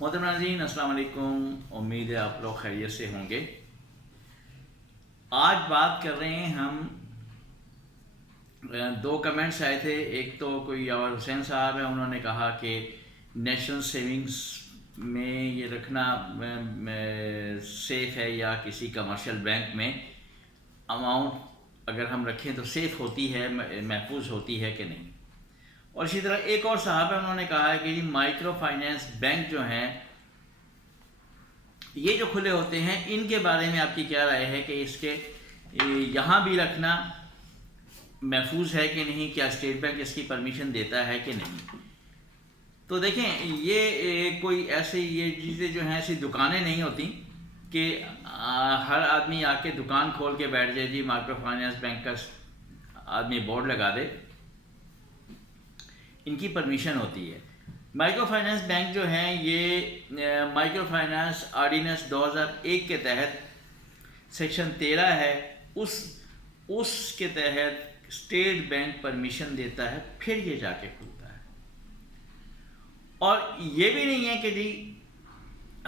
محترم ناظرین السلام علیکم، امید ہے آپ لوگ خیریت سے ہوں گے۔ آج بات کر رہے ہیں ہم دو کمنٹس آئے تھے، ایک تو کوئی یاور حسین صاحب ہے، انہوں نے کہا کہ نیشنل سیونگز میں یہ رکھنا سیف ہے یا کسی کمرشل بینک میں اماؤنٹ اگر ہم رکھیں تو سیف ہوتی ہے، محفوظ ہوتی ہے کہ نہیں۔ اور اسی طرح ایک اور صاحب ہے، انہوں نے کہا ہے کہ مائکرو فائنینس بینک جو ہیں یہ جو کھلے ہوتے ہیں ان کے بارے میں آپ کی کیا رائے ہے کہ اس کے یہاں بھی رکھنا محفوظ ہے کہ نہیں، کیا اسٹیٹ بینک اس کی پرمیشن دیتا ہے کہ نہیں؟ تو دیکھیں، یہ کوئی ایسے یہ چیزیں جو ہیں ایسی دکانیں نہیں ہوتی کہ ہر آدمی آ کے دکان کھول کے بیٹھ جائے، جی مائکرو فائنینس بینک کا آدمی بورڈ لگا دے۔ ان کی پرمیشن ہوتی ہے۔ مائکرو فائنانس بینک جو ہیں یہ مائکرو فائنانس آرڈیننس 2001 کے تحت سیکشن 13 ہے، اس کے تحت اسٹیٹ بینک پرمیشن دیتا ہے، پھر یہ جا کے کھلتا ہے۔ اور یہ بھی نہیں ہے کہ جی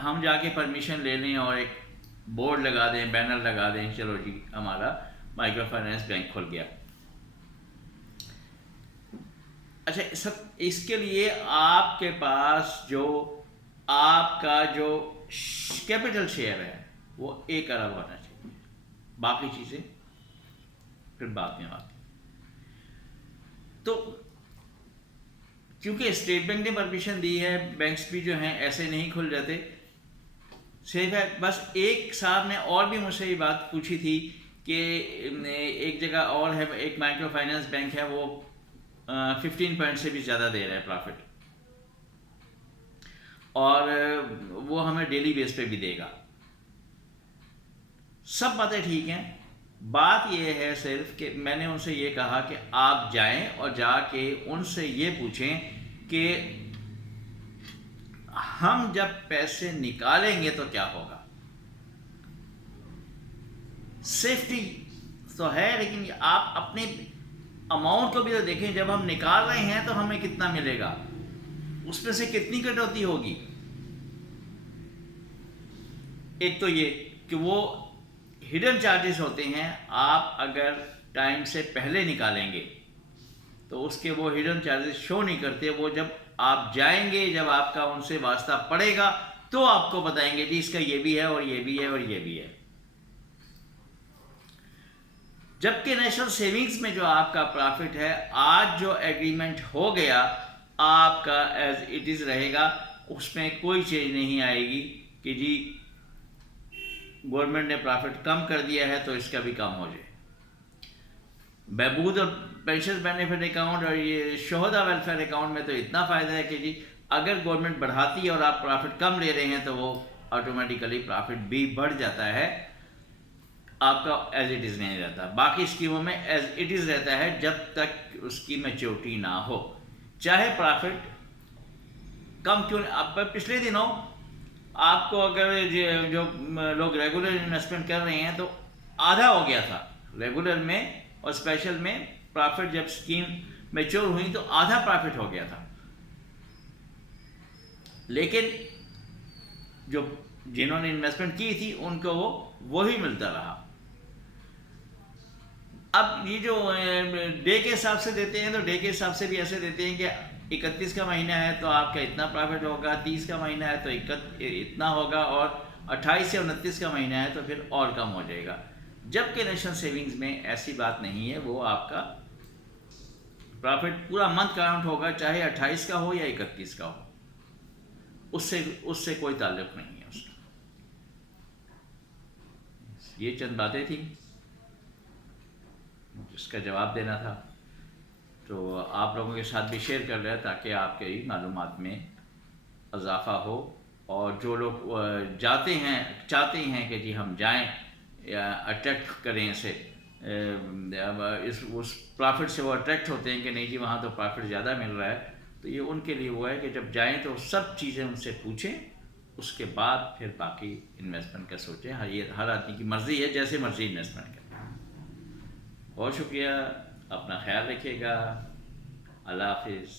ہم جا کے پرمیشن لے لیں اور ایک بورڈ لگا دیں، بینر لگا دیں، چلو جی ہمارا مائکرو فائنانس بینک کھل گیا۔ اچھا، اس کے لیے آپ کے پاس جو آپ کا جو کیپٹل شیئر ہے وہ 1 ارب ہونا چاہیے، باقی چیزیں پھر بعد میں آتی۔ تو کیونکہ اسٹیٹ بینک نے پرمیشن دی ہے، بینکس بھی جو ہیں ایسے نہیں کھل جاتے، سیف ہے۔ بس ایک صاحب نے اور بھی مجھ سے یہ بات پوچھی تھی کہ ایک جگہ اور ہے، ایک مائکرو فائنانس بینک ہے، وہ 15% سے بھی زیادہ دے رہا ہے پرافٹ، اور وہ ہمیں ڈیلی بیس پہ بھی دے گا۔ سب باتیں ٹھیک ہیں، بات یہ ہے صرف کہ میں نے ان سے یہ کہا کہ آپ جائیں اور جا کے ان سے یہ پوچھیں کہ ہم جب پیسے نکالیں گے تو کیا ہوگا۔ سیفٹی تو ہے، لیکن آپ اپنے اماؤنٹ کو بھی تو دیکھیں، جب ہم نکال رہے ہیں تو ہمیں کتنا ملے گا، اس میں سے کتنی کٹوتی ہوگی۔ ایک تو یہ کہ وہ ہڈن چارجز ہوتے ہیں، آپ اگر ٹائم سے پہلے نکالیں گے تو اس کے وہ ہڈن چارجز شو نہیں کرتے، وہ جب آپ جائیں گے، جب آپ کا ان سے واسطہ پڑے گا تو آپ کو بتائیں گے جی اس کا یہ بھی ہے اور یہ بھی ہے اور یہ بھی ہے۔ جبکہ نیشنل سیونگز میں جو آپ کا پرافٹ ہے، آج جو ایگریمنٹ ہو گیا آپ کا ایز اٹ از رہے گا، اس میں کوئی چینج نہیں آئے گی کہ جی گورنمنٹ نے پرافٹ کم کر دیا ہے تو اس کا بھی کم ہو جائے۔ بہبود اور پینشن بینیفٹ اکاؤنٹ اور یہ شہدا ویلفیئر اکاؤنٹ میں تو اتنا فائدہ ہے کہ جی اگر گورنمنٹ بڑھاتی ہے اور آپ پرافٹ کم لے رہے ہیں تو وہ آٹومیٹیکلی پرافٹ بھی بڑھ جاتا ہے، آپ کا ایز اٹ از نہیں رہتا۔ باقی اسکیموں میں ایز اٹ از رہتا ہے جب تک اس کی میچورٹی نہ ہو، چاہے پرافٹ کم کیوں۔ اب پچھلے دنوں آپ کو اگر جو لوگ ریگولر انویسٹمنٹ کر رہے ہیں تو آدھا ہو گیا تھا ریگولر میں، اور اسپیشل میں پرافٹ جب اسکیم میچور ہوئی تو آدھا پرافٹ ہو گیا تھا، لیکن جو جنہوں نے انویسٹمنٹ کی تھی ان کو وہی ملتا رہا۔ اب یہ جو ڈے کے حساب سے دیتے ہیں تو ڈے کے حساب سے بھی ایسے دیتے ہیں کہ 31 کا مہینہ ہے تو آپ کا اتنا پرافٹ ہوگا، 30 کا مہینہ ہے تو اتنا ہوگا، اور 28 یا 29 کا مہینہ ہے تو پھر اور کم ہو جائے گا۔ جبکہ نیشنل سیونگز میں ایسی بات نہیں ہے، وہ آپ کا پرافٹ پورا منتھ کاؤنٹ ہوگا، چاہے 28 کا ہو یا 31 کا ہو، اس سے کوئی تعلق نہیں ہے اس کا۔ یہ چند باتیں تھیں جس کا جواب دینا تھا، تو آپ لوگوں کے ساتھ بھی شیئر کر رہے ہیں تاکہ آپ کے معلومات میں اضافہ ہو، اور جو لوگ جاتے ہیں چاہتے ہیں کہ جی ہم جائیں یا اٹریکٹ کریں اسے، اس پرافٹ سے وہ اٹریکٹ ہوتے ہیں کہ نہیں جی وہاں تو پرافٹ زیادہ مل رہا ہے، تو یہ ان کے لیے وہ ہے کہ جب جائیں تو سب چیزیں ان سے پوچھیں، اس کے بعد پھر باقی انویسٹمنٹ کا سوچیں۔ یہ ہر آدمی کی مرضی ہے، جیسے مرضی انویسٹمنٹ کریں۔ بہت شکریہ، اپنا خیال رکھیے گا، اللہ حافظ۔